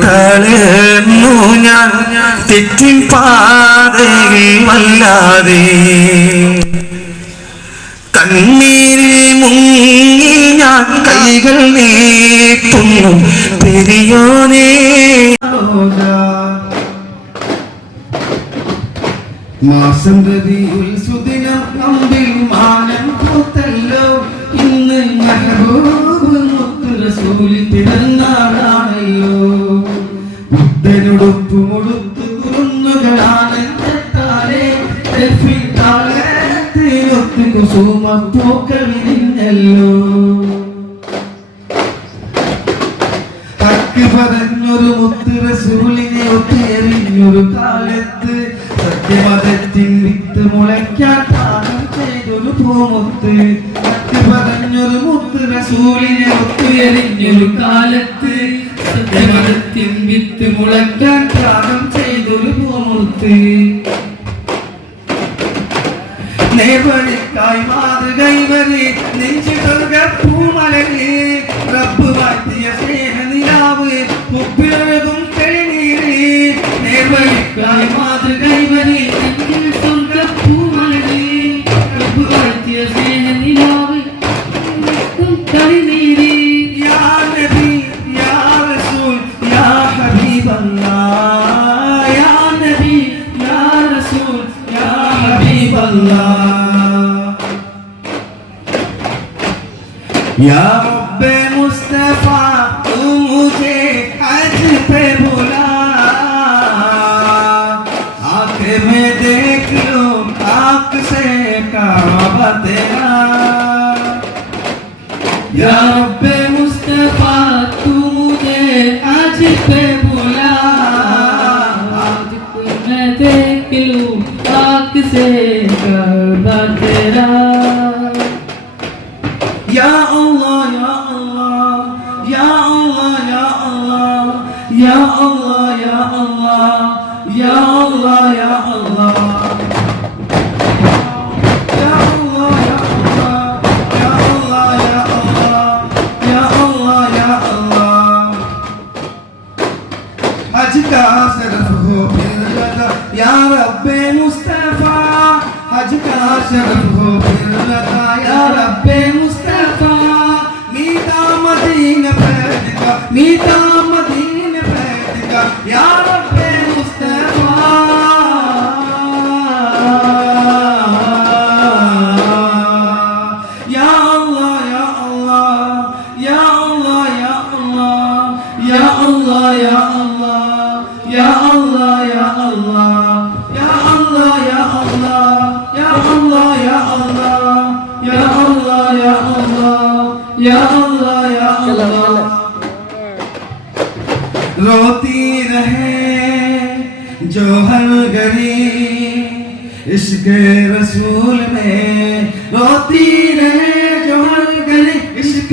ഓടിത്തളർന്നു ഞാൻ തെറ്റിൻ പാതയിൽ വല്ലാതെ കണ്ണീരിൽ മുങ്ങി ഞാൻ കൈകൾ നീട്ടുന്നു. പെരിയോനേ മാസം റബിയുൽ സുദിനം അമ്പിൽ മാനം താളത്തിനൊത്ത് കുസുമ പൂക്കൾ വിരിഞ്ഞല്ലോ ഹക്ക് പറഞ്ഞൊരു മുത്ത് റസൂലിനെ ഒത്തിയറിഞ്ഞൊരു കാലത്ത് സത്യമതത്തിൻ വിത്ത് മുളയ്ക്കാൻ പാകം ചെയ്തൊരു പൂമുത്ത്. ഹക്ക് പറഞ്ഞൊരു മുത്ത് റസൂലിനെ ഒത്തിയറിഞ്ഞൊരു കാലത്ത് സത്യമതത്തിൻ വിത്ത് മുളയ്ക്കാൻ പാകം ചെയ്തൊരു പൂമുത്ത്. നേർവഴിക്കായി മാതൃകൈവരെ നെഞ്ചിടുക പൂമലരെ റബ്ബ് വാഴ്ത്തിയ സ്നേഹനിലാവ് മുപ്പിലൊഴുകും തെളിനീര്. നേർവഴിക്കായി മാതൃകൈവരെ നെഞ്ചിൽ या रब मुस्तफ़ा, तू मुझे हज पे बुला। आँख में देख लो, आँख से काबा तेरा। या रब मुस्तफ़ा, तू मुझे हज पे बुला। आज मैं देख लूँ Ya Allah, Ya Allah, Ya Allah, Ya Allah. Hacıka şerefuhu bir lada Ya Rabbi Mustafa. Hacıka şerefuhu bir lada Ya Rabbi Mustafa. Nida Medine Pedika Nida या अल्लाह या अल्लाह। रोती रहे जो हर गरी इश्क रसूल में। रोती रहे जो हर गरी इश्क